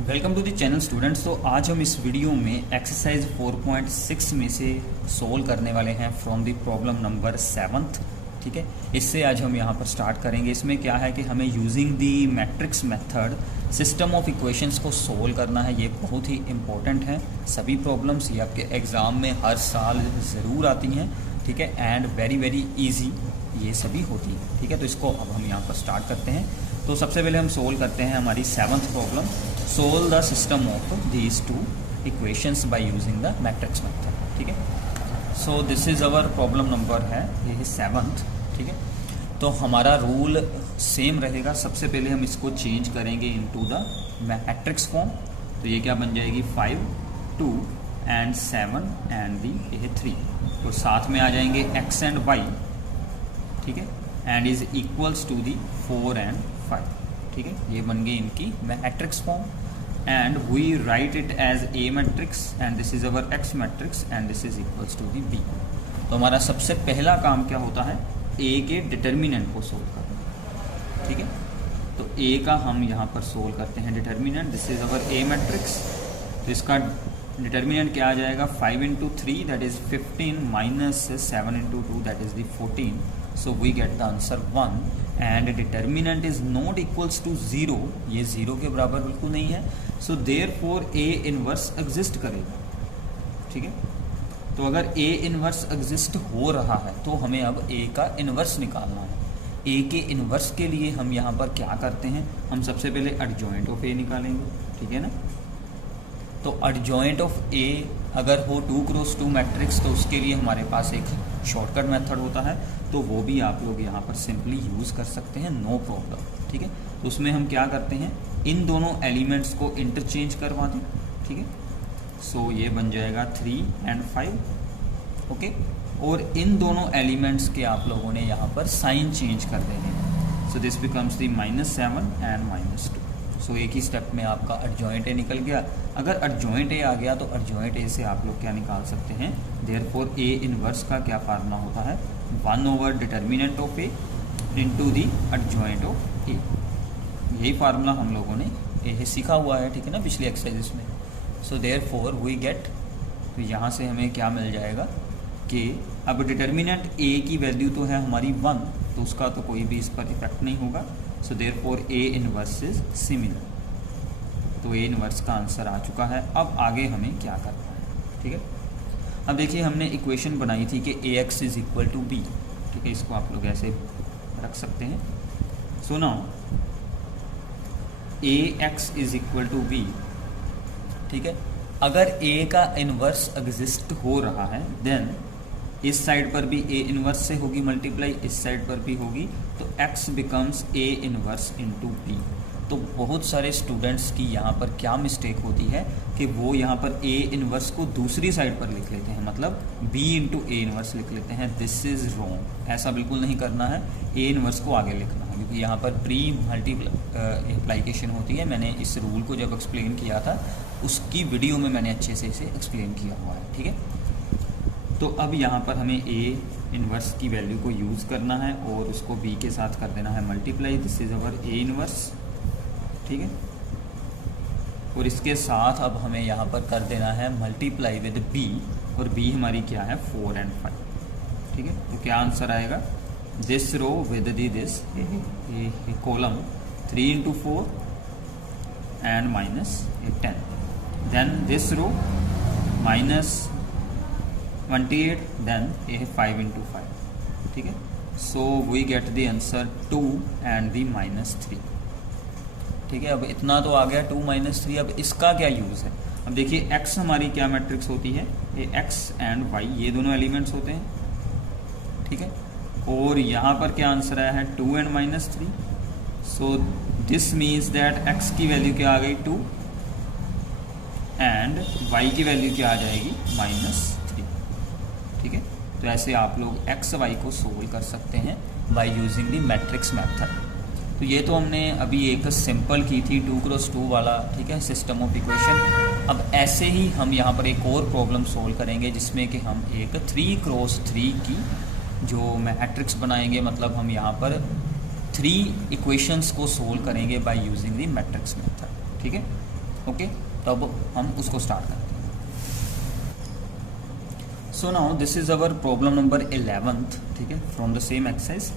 Welcome to the channel students. तो आज हम इस वीडियो में एक्सरसाइज 4.6 में से सोल्व करने वाले हैं फ्रॉम द प्रॉब्लम नंबर 7। ठीक है, इससे आज हम यहाँ पर स्टार्ट करेंगे। इसमें क्या है कि हमें using the matrix method system of equations को सोल्व करना है। ये बहुत ही इंपॉर्टेंट है। सभी प्रॉब्लम्स ये आपके एग्ज़ाम में हर साल ज़रूर आती हैं। ठीक है, एंड वेरी वेरी ईजी ये सभी होती है। ठीक है, तो इसको अब हम यहाँ पर स्टार्ट करते हैं। तो सबसे पहले हम सोल्व करते हैं हमारी 7th problem, solve the system of these two equations by using the matrix method. ठीक है, so this is our problem number है, ये है 7th। ठीक है, तो हमारा रूल सेम रहेगा। सबसे पहले हम इसको चेंज करेंगे इनटू द मैट्रिक्स फॉर्म। तो ये क्या बन जाएगी, 5, 2 एंड 7 एंड दी ये है 3। तो साथ में आ जाएंगे x एंड y। ठीक है, and is equals to the 4 and 5। ठीक है, ये बन गई इनकी matrix form and we write it as a matrix and this is our x matrix and this is equals to the B. तो हमारा सबसे पहला काम क्या होता है, ए के डिटर्मिनेंट को सोल्व करना। ठीक है, तो ए का हम यहाँ पर सोल्व करते हैं determinant. This is our A matrix. तो इसका डिटर्मिनेंट क्या आ जाएगा, 5 into 3 that is 15 minus 7 into 2 that is the 14। So we get the answer 1 and determinant is not equals to 0। ये 0 के बराबर बिल्कुल नहीं है। So therefore A inverse exist करेगा। ठीक है, तो अगर A इनवर्स एग्जिस्ट हो रहा है तो हमें अब A का इनवर्स निकालना है। A के इनवर्स के लिए हम यहाँ पर क्या करते हैं, हम सबसे पहले एडजॉइंट ऑफ A निकालेंगे। ठीक है ना, तो एडजॉइंट ऑफ A अगर हो 2 क्रॉस 2 मैट्रिक्स तो उसके लिए हमारे पास एक शॉर्टकट मेथड होता है, तो वो भी आप लोग यहाँ पर सिंपली यूज़ कर सकते हैं, नो प्रॉब्लम। ठीक है, तो उसमें हम क्या करते हैं, इन दोनों एलिमेंट्स को इंटरचेंज करवा दें। ठीक है, सो ये बन जाएगा 3 एंड 5। ओके, और इन दोनों एलिमेंट्स के आप लोगों ने यहाँ पर साइन चेंज कर देने हैं। So this becomes the -7 and -2। सो एक ही स्टेप में आपका एडजॉइंट ए निकल गया। अगर एडजॉइंट ए आ गया तो एडजॉइंट ए से आप लोग क्या निकाल सकते हैं, देयरफॉर ए इनवर्स का क्या फार्मूला होता है, 1 over determinant of A into the adjoint of A. यही फार्मूला हम लोगों ने ये सीखा हुआ है। ठीक है ना, पिछली एक्सरसाइजेस में। सो देयरफॉर वी गेट, तो यहाँ से हमें क्या मिल जाएगा कि अब डिटर्मिनेंट ए की वैल्यू तो है हमारी 1, तो उसका तो कोई भी इस पर इफेक्ट नहीं होगा। सो therefore A inverse is similar. तो ए इनवर्स का आंसर आ चुका है। अब आगे हमें क्या करना है। ठीक है, अब देखिए हमने इक्वेशन बनाई थी कि A X is equal to B. ठीक है, इसको आप लोग ऐसे रख सकते हैं। So now A X is equal to B. ठीक है, अगर ए का इनवर्स एग्जिस्ट हो रहा है देन इस साइड पर भी ए इनवर्स से होगी मल्टीप्लाई, इस साइड पर भी होगी, तो x becomes A inverse into B. तो बहुत सारे स्टूडेंट्स की यहाँ पर क्या मिस्टेक होती है कि वो यहाँ पर ए इनवर्स को दूसरी साइड पर लिख लेते हैं, मतलब b इंटू ए इनवर्स लिख लेते हैं। दिस इज़ रॉन्ग, ऐसा बिल्कुल नहीं करना है। ए इनवर्स को आगे लिखना है, क्योंकि यहाँ पर प्री मल्टीप्लिकेशन होती है। मैंने इस रूल को जब एक्सप्लेन किया था उसकी वीडियो में मैंने अच्छे से इसे एक्सप्लेन किया हुआ है। ठीक है, तो अब यहाँ पर हमें ए इनवर्स की वैल्यू को यूज़ करना है और उसको बी के साथ कर देना है multiply. This is our A inverse. ठीक है, और इसके साथ अब हमें यहाँ पर कर देना है मल्टीप्लाई विद बी, और बी हमारी क्या है, 4 एंड 5। ठीक है, तो क्या आंसर आएगा, this row with the this column 3 into 4 and -10, then this row -28, देन ये है 5 इंटू 5। ठीक है, so we get the answer 2 and the -3। ठीक है, अब इतना तो आ गया 2 -3। अब इसका क्या यूज़ है, अब देखिए x हमारी क्या मैट्रिक्स होती है, ये x एंड y ये दोनों एलिमेंट्स होते हैं। ठीक है, और यहाँ पर क्या आंसर आया है, 2 and -3। So this means that x की वैल्यू क्या आ गई, 2 एंड y की वैल्यू क्या आ जाएगी, -3। ठीक है, तो ऐसे आप लोग एक्स वाई को सोल्व कर सकते हैं by using the matrix method. तो ये तो हमने अभी एक सिंपल की थी 2 क्रॉस 2 वाला। ठीक है, सिस्टम ऑफ इक्वेशन। अब ऐसे ही हम यहाँ पर एक और प्रॉब्लम सोल्व करेंगे जिसमें कि हम एक 3 क्रॉस 3 की जो मैट्रिक्स बनाएंगे, मतलब हम यहाँ पर 3 इक्वेशंस को सोल्व करेंगे by using the matrix method. ठीक है, ओके, तो अब हम उसको स्टार्ट करते हैं। So now this is our problem number 11th, ठीक है, फ्रॉम द सेम एक्सरसाइज।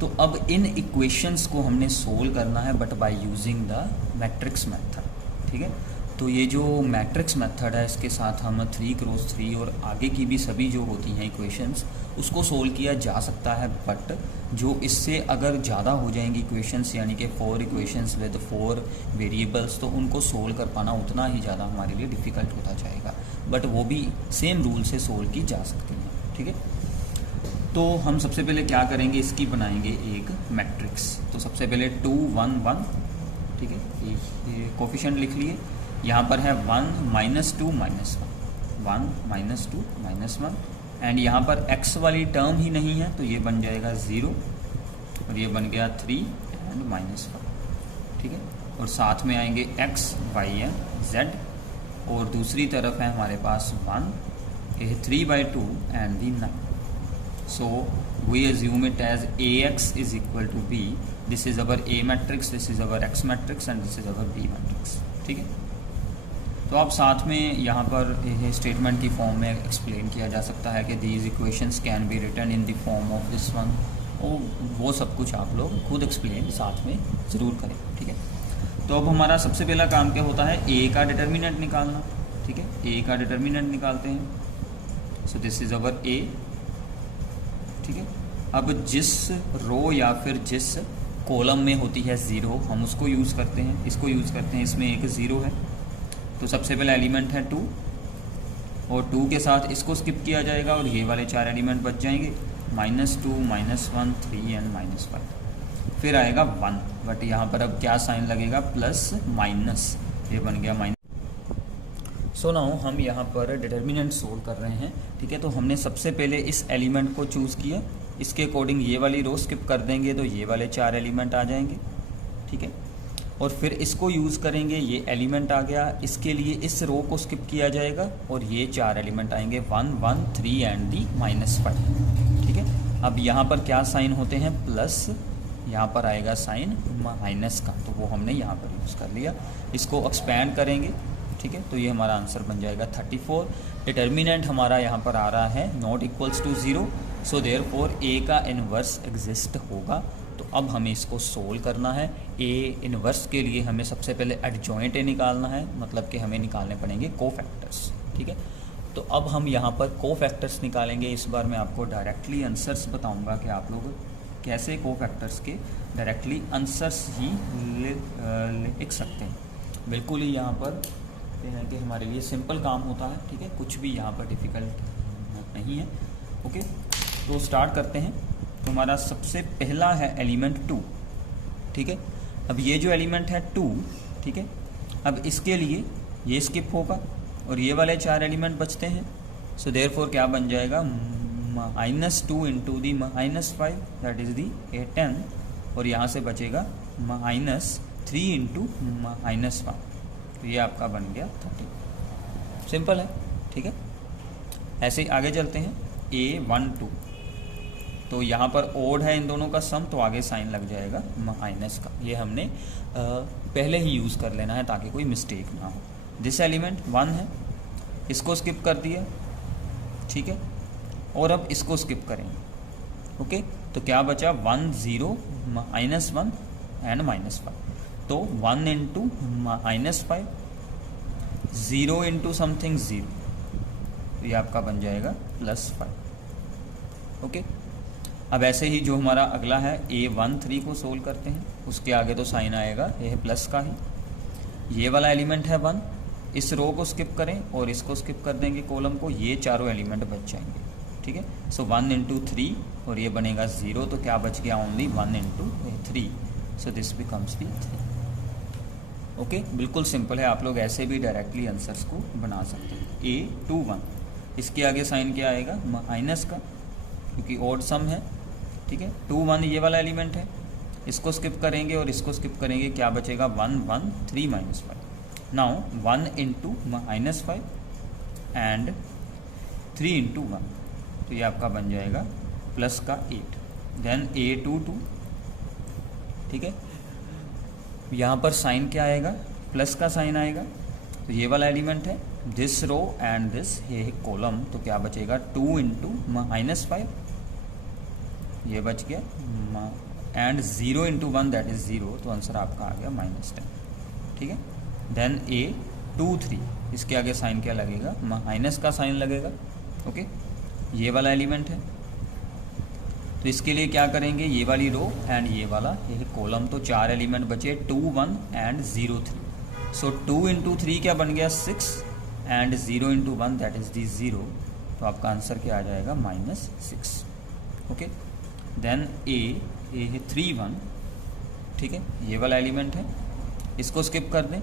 तो अब इन इक्वेशंस को हमने सोल्व करना है but by using the matrix method, ठीक है। तो ये जो मैट्रिक्स मेथड है इसके साथ हम 3x3 और आगे की भी सभी जो होती हैं इक्वेशंस उसको सोल्व किया जा सकता है, बट जो इससे अगर ज़्यादा हो जाएंगी इक्वेशंस, यानी कि 4 इक्वेशंस विद 4 वेरिएबल्स, तो उनको सोल्व कर पाना उतना ही ज़्यादा हमारे लिए डिफ़िकल्ट होता जाएगा, बट वो भी सेम रूल से सोल्व की जा सकती हैं, ठीक है। तो हम सबसे पहले क्या करेंगे, इसकी बनाएंगे एक मैट्रिक्स। तो सबसे पहले 2 1 1, ठीक है, ये कोफिशिएंट लिख लिए। यहाँ पर है 1 -2 -1, 1 -2 -1, एंड यहाँ पर x वाली टर्म ही नहीं है तो ये बन जाएगा 0 और ये बन गया 3 एंड -1, ठीक है। और साथ में आएंगे x y and z, और दूसरी तरफ है हमारे पास 1, ये 3/2 and the 9। So we assume it as AX is equal to B. This is our A matrix, this is our X matrix and this is our B matrix, ठीक है। तो अब साथ में यहाँ पर स्टेटमेंट की फॉर्म में एक्सप्लेन किया जा सकता है कि these equations can be written in the form of this one, वो सब कुछ आप लोग खुद एक्सप्लेन साथ में ज़रूर करें, ठीक है। तो अब हमारा सबसे पहला काम क्या होता है, ए का डिटर्मिनेंट निकालना, ठीक है। ए का डिटर्मिनेंट निकालते हैं। सो दिस इज अवर ए, ठीक है। अब जिस रो या फिर जिस कॉलम में होती है 0 हम उसको यूज़ करते हैं, इसको यूज़ करते हैं। इसमें एक 0 है तो सबसे पहला एलिमेंट है 2, और 2 के साथ इसको स्किप किया जाएगा और ये वाले 4 एलिमेंट बच जाएंगे, -2 -1 3 एंड -5। फिर आएगा 1, बट यहाँ पर अब क्या साइन लगेगा, प्लस माइनस, ये बन गया माइनस। सो नाउ हम यहाँ पर डिटर्मिनेंट सोल्व कर रहे हैं, ठीक है। तो हमने सबसे पहले इस एलिमेंट को चूज़ किया, इसके अकॉर्डिंग ये वाली रो स्किप कर देंगे तो ये वाले 4 एलिमेंट आ जाएंगे, ठीक है। और फिर इसको यूज़ करेंगे, ये एलिमेंट आ गया, इसके लिए इस रो को स्किप किया जाएगा और ये 4 एलिमेंट आएंगे 1 1 3 एंड दी -5, ठीक है। अब यहाँ पर क्या साइन होते हैं, प्लस, यहाँ पर आएगा साइन माइनस का, तो वो हमने यहाँ पर यूज़ कर लिया। इसको एक्सपैंड करेंगे, ठीक है, तो ये हमारा आंसर बन जाएगा 34। डिटर्मिनेंट हमारा यहाँ पर आ रहा है not equals to 0, so therefore A का इन्वर्स एग्जिस्ट होगा। तो अब हमें इसको सोल्व करना है। ए इन्वर्स के लिए हमें सबसे पहले एडजॉइंट ए निकालना है, मतलब कि हमें निकालने पड़ेंगे कोफैक्टर्स, ठीक है। तो अब हम यहाँ पर कोफैक्टर्स निकालेंगे। इस बार मैं आपको डायरेक्टली आंसर्स बताऊँगा कि आप लोग कैसे कोफैक्टर्स के डायरेक्टली आंसर्स ही लिख सकते हैं। बिल्कुल ही यहाँ पर है कि हमारे लिए सिंपल काम होता है, ठीक है, कुछ भी यहाँ पर डिफ़िकल्ट नहीं है, ओके। तो स्टार्ट करते हैं। तो हमारा सबसे पहला है एलिमेंट 2, ठीक है। अब ये जो एलिमेंट है 2, ठीक है, अब इसके लिए ये स्किप होगा और ये वाले 4 एलिमेंट बचते हैं। सो देयरफॉर क्या बन जाएगा, -2 इंटू दी -5, दैट इज़ दी 10, और यहाँ से बचेगा -3 इंटू -1, तो ये आपका बन गया 30। सिंपल है, ठीक है। ऐसे ही आगे चलते हैं। A1 2, तो यहाँ पर ओड है इन दोनों का सम, तो आगे साइन लग जाएगा माइनस का। ये हमने पहले ही यूज़ कर लेना है ताकि कोई मिस्टेक ना हो। दिस एलिमेंट 1 है, इसको स्किप कर दिया, ठीक है, और अब इसको स्किप करेंगे, ओके। तो क्या बचा, 1 0 -1 एंड -5, तो 1 इंटू -5, 0 इंटू समथिंग 0, तो ये आपका बन जाएगा +5, ओके। अब ऐसे ही जो हमारा अगला है A1 3 को सोल्व करते हैं। उसके आगे तो साइन आएगा ये प्लस का ही। ये वाला एलिमेंट है 1, इस रो को स्किप करें और इसको स्किप कर देंगे कॉलम को, ये चारों एलिमेंट बच जाएंगे, ठीक है। सो 1 इंटू 3 और ये बनेगा 0, तो क्या बच गया, only 1 into 3, so this becomes भी 3, ओके। बिल्कुल सिंपल है, आप लोग ऐसे भी डायरेक्टली आंसर्स को बना सकते हैं। A2 1, इसके आगे साइन क्या आएगा, माइनस का, क्योंकि ऑड सम है, ठीक है। 2 1 ये वाला एलिमेंट है, इसको स्किप करेंगे और इसको स्किप करेंगे, क्या बचेगा, 1 1 3 -5। नाउ 1 इंटू -5 एंड 3 इंटू 1, तो ये आपका बन जाएगा प्लस का 8। देन A2 2, ठीक है, यहाँ पर साइन क्या आएगा, प्लस का साइन आएगा, तो ये वाला एलिमेंट है, दिस रो एंड दिस ये कॉलम, तो क्या बचेगा 2 इंटू -5, ये बच गया, एंड 0 इंटू 1 दैट इज 0, तो आंसर आपका आ गया -10। ठीक है, देन A 2 3, इसके आगे साइन क्या लगेगा, माइनस का साइन लगेगा। ओके, ये वाला एलिमेंट है, तो इसके लिए क्या करेंगे, ये वाली रो एंड ये वाला ये कॉलम, तो 4 एलिमेंट बचे 2 1 एंड 0 3। सो 2 इंटू 3 क्या बन गया 6 and 0 into 1 that is the 0, तो आपका आंसर क्या आ जाएगा -6। ओके, देन A 3 1, ठीक है, ये वाला एलिमेंट है, इसको स्किप कर दें,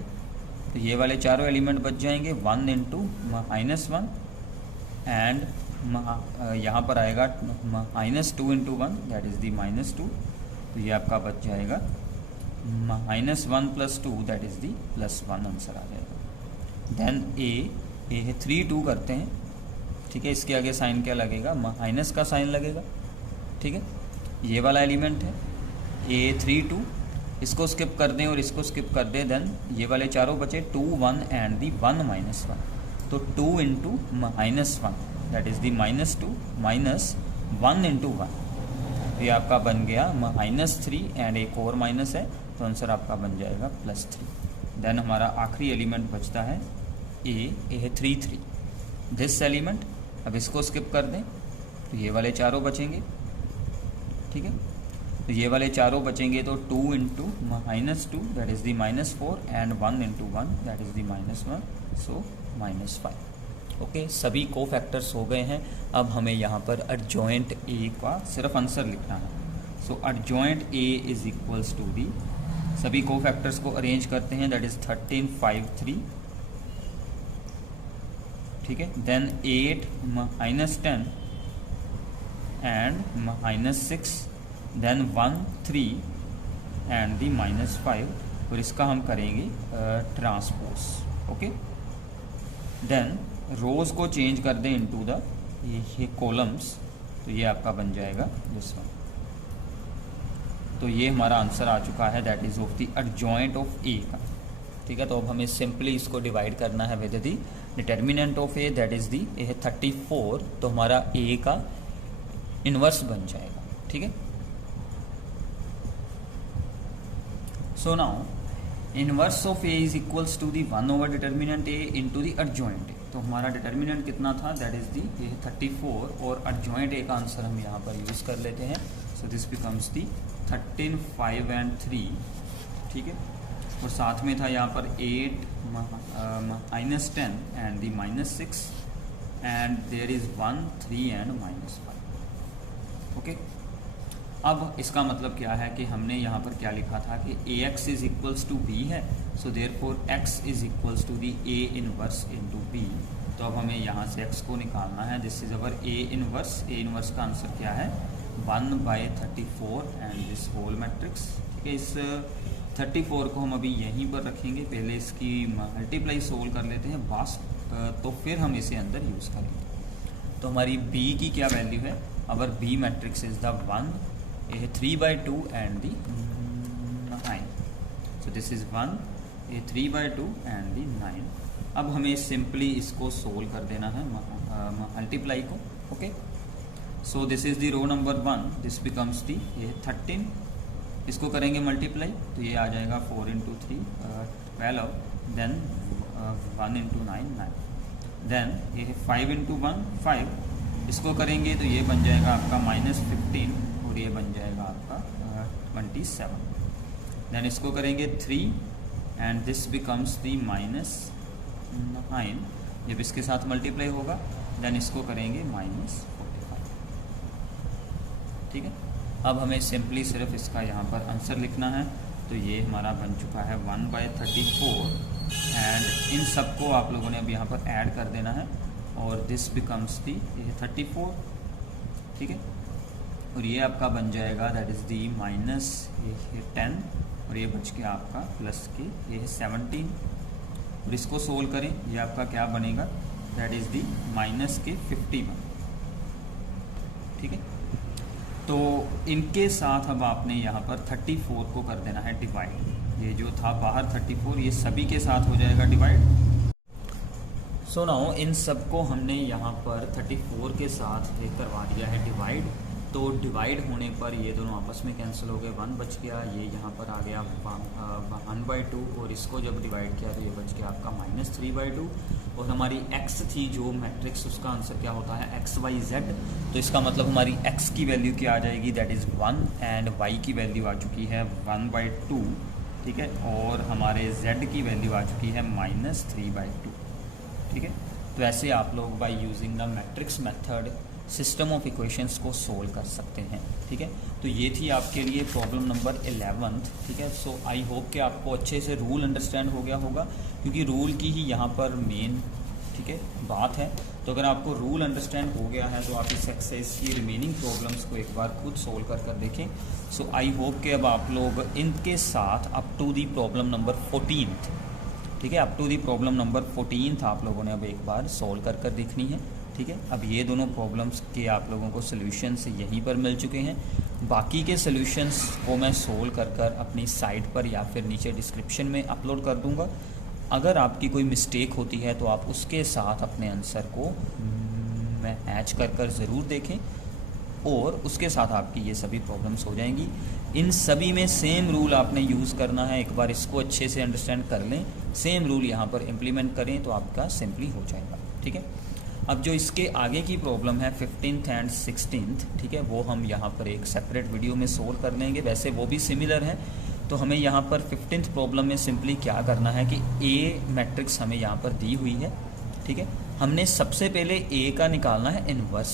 तो ये वाले चारों एलिमेंट बच जाएंगे 1 इंटू -1 एंड यहाँ पर आएगा -2 इंटू 1 दैट इज़ दी -2, तो ये आपका बच जाएगा -1 + 2 दैट इज़ दी +1, आंसर आ जाएगा। देन A 3 2 करते हैं, ठीक है, इसके आगे साइन क्या लगेगा, माइनस का साइन लगेगा। ठीक है, ये वाला एलिमेंट है A 3 2, इसको स्किप कर दें और इसको स्किप कर दें, देन ये वाले चारों बचे 2 1 एंड दी 1 -1, तो 2 into -1 that is the -2 minus 1 into 1, तो ये आपका बन गया -3 एंड एक और माइनस है, तो आंसर आपका बन जाएगा +3। देन हमारा आखिरी एलिमेंट बचता है A 3 3, दिस एलिमेंट, अब इसको स्किप कर दें, तो ये वाले चारों बचेंगे। ठीक है, तो ये वाले चारों बचेंगे, तो 2 into -2 that is the -4 and 1 into 1 that is the -1, so -5। Okay, सभी को फैक्टर्स हो गए हैं। अब हमें यहाँ पर एडजॉइंट A का सिर्फ आंसर लिखना है। So adjoint A is equals to the, सभी को फैक्टर्स को अरेंज करते हैं, दैट इज़ 13 5 3, ठीक है, देन 8 -10 एंड -6, देन 1 3 एंड दी -5, और इसका हम करेंगे ट्रांसपोज। ओके, देन रोज को चेंज कर दें इनटू द ये कॉलम्स, तो ये आपका बन जाएगा दिस वन। तो ये हमारा आंसर आ चुका है, that is of the adjoint of A का। ठीक है, तो अब हमें सिंपली इसको डिवाइड करना है with the determinant of A that is the 34, तो हमारा A का इनवर्स बन जाएगा। ठीक है, so now inverse of A is equals to the 1 over determinant A into the adjoint A। तो हमारा डिटर्मिनेंट कितना था, दैट इज दी 34, और एडजॉइंट A का आंसर हम यहाँ पर यूज़ कर लेते हैं। So this becomes the 13 5 and 3। ठीक है, और साथ में था यहाँ पर 8 -10 and the -6 and there is 1 3 and -5। Okay, अब इसका मतलब क्या है कि हमने यहाँ पर क्या लिखा था कि AX is equals to B है, so therefore X is equals to the A inverse into B। तो अब हमें यहाँ से X को निकालना है, this is our A inverse. A inverse का आंसर क्या है 1/34 एंड दिस होल मैट्रिक्स। ठीक है, इस 34 को हम अभी यहीं पर रखेंगे, पहले इसकी मल्टीप्लाई सोल्व कर लेते हैं बस, तो फिर हम इसे अंदर यूज़ करेंगे। तो हमारी B की क्या वैल्यू है, अवर B matrix is the 1 3/2 and the 9, so this is 1 3/2 and the 9। अब हमें सिंपली इसको सोल्व कर देना है मल्टीप्लाई को। Okay, so this is the row number 1, this becomes the 13, इसको करेंगे मल्टीप्लाई, तो ये आ जाएगा 4 इंटू 3 12, देन 1 इंटू 9 9, देन ये 5 इंटू 1 5, इसको करेंगे तो ये बन जाएगा आपका -15, और ये बन जाएगा आपका 27, देन इसको करेंगे 3 एंड दिस बिकम्स दी -9, जब इसके साथ मल्टीप्लाई होगा देन इसको करेंगे -45। ठीक है, अब हमें सिंपली सिर्फ इसका यहाँ पर आंसर लिखना है, तो ये हमारा बन चुका है 1/34 एंड इन सबको आप लोगों ने अब यहाँ पर ऐड कर देना है, और दिस बिकम्स दी 34। ठीक है, और ये आपका बन जाएगा दैट इज़ दी -10, और ये बच के आपका प्लस के ये है 17, और इसको सोल्व करें, ये आपका क्या बनेगा, दैट इज़ दी -51। ठीक है, तो इनके साथ अब आपने यहाँ पर 34 को कर देना है डिवाइड। ये जो था बाहर 34 ये सभी के साथ हो जाएगा डिवाइड। सो नाउ इन सबको हमने यहाँ पर 34 के साथ करवा दिया है डिवाइड। तो डिवाइड होने पर ये दोनों आपस में कैंसिल हो गए, 1 बच गया, ये यहाँ पर आ गया 1/2 और इसको जब डिवाइड किया तो ये बच गया आपका -3/2। और हमारी x थी जो मैट्रिक्स, उसका आंसर क्या होता है XYZ। तो इसका मतलब हमारी x की वैल्यू क्या आ जाएगी, दैट इज़ 1 एंड y की वैल्यू आ चुकी है 1/2, ठीक है। और हमारे z की वैल्यू आ चुकी है -3/2, ठीक है। तो ऐसे आप लोग by using the matrix method system of equations को सोल्व कर सकते हैं, ठीक है। तो ये थी आपके लिए प्रॉब्लम नंबर 11, ठीक है। सो आई होप कि आपको अच्छे से रूल अंडरस्टैंड हो गया होगा, क्योंकि रूल की ही यहाँ पर मेन, ठीक है, बात है। तो अगर आपको रूल अंडरस्टैंड हो गया है तो आप इस एक्सरसाइज की रिमेनिंग प्रॉब्लम्स को एक बार खुद सोल्व कर देखें। सो आई होप कि अब आप लोग इनके साथ up to the problem number 14, ठीक है, up to the problem number 14 आप लोगों ने अब एक बार सोल्व कर देखनी है, ठीक है। अब ये दोनों प्रॉब्लम्स के आप लोगों को सोल्यूशंस यहीं पर मिल चुके हैं। बाकी के सोल्यूशंस को मैं सोल्व कर अपनी साइट पर या फिर नीचे डिस्क्रिप्शन में अपलोड कर दूंगा। अगर आपकी कोई मिस्टेक होती है तो आप उसके साथ अपने आंसर को मैच कर ज़रूर देखें और उसके साथ आपकी ये सभी प्रॉब्लम्स हो जाएंगी। इन सभी में सेम रूल आपने यूज़ करना है, एक बार इसको अच्छे से अंडरस्टैंड कर लें, सेम रूल यहाँ पर इम्प्लीमेंट करें तो आपका सिंपली हो जाएगा, ठीक है। अब जो इसके आगे की प्रॉब्लम है 15th एंड 16th, ठीक है, वो हम यहाँ पर एक सेपरेट वीडियो में सोल्व कर लेंगे। वैसे वो भी सिमिलर है। तो हमें यहाँ पर 15th प्रॉब्लम में सिंपली क्या करना है कि ए मैट्रिक्स हमें यहाँ पर दी हुई है, ठीक है। हमने सबसे पहले ए का निकालना है इन्वर्स।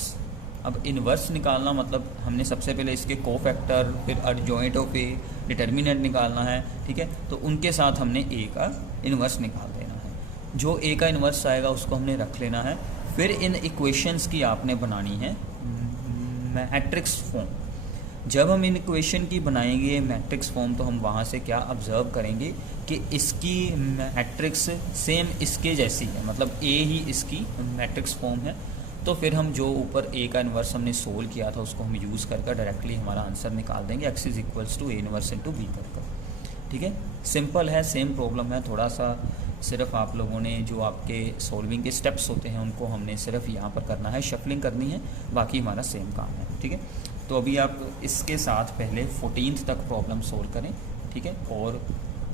अब इन्वर्स निकालना मतलब हमने सबसे पहले इसके कोफैक्टर, फिर एडजॉइंट ऑफ ए, डिटर्मिनेंट निकालना है, ठीक है। तो उनके साथ हमने ए का इन्वर्स निकाल देना है। जो ए का इन्वर्स आएगा उसको हमने रख लेना है। फिर इन इक्वेशंस की आपने बनानी है मैट्रिक्स फॉर्म। जब हम इन इक्वेशन की बनाएंगे मैट्रिक्स फॉर्म तो हम वहाँ से क्या ऑब्जर्व करेंगे कि इसकी मैट्रिक्स सेम इसके जैसी है, मतलब ए ही इसकी मैट्रिक्स फॉर्म है। तो फिर हम जो ऊपर ए का इन्वर्स हमने सोल्व किया था उसको हम यूज़ कर डायरेक्टली हमारा आंसर निकाल देंगे, x is equals to A inverse into B कर, ठीक है। सिंपल है, सेम प्रॉब्लम है, थोड़ा सा सिर्फ आप लोगों ने जो आपके सॉल्विंग के स्टेप्स होते हैं उनको हमने सिर्फ यहाँ पर करना है, शफलिंग करनी है, बाकी हमारा सेम काम है, ठीक है। तो अभी आप इसके साथ पहले 14th तक प्रॉब्लम सोल्व करें, ठीक है, और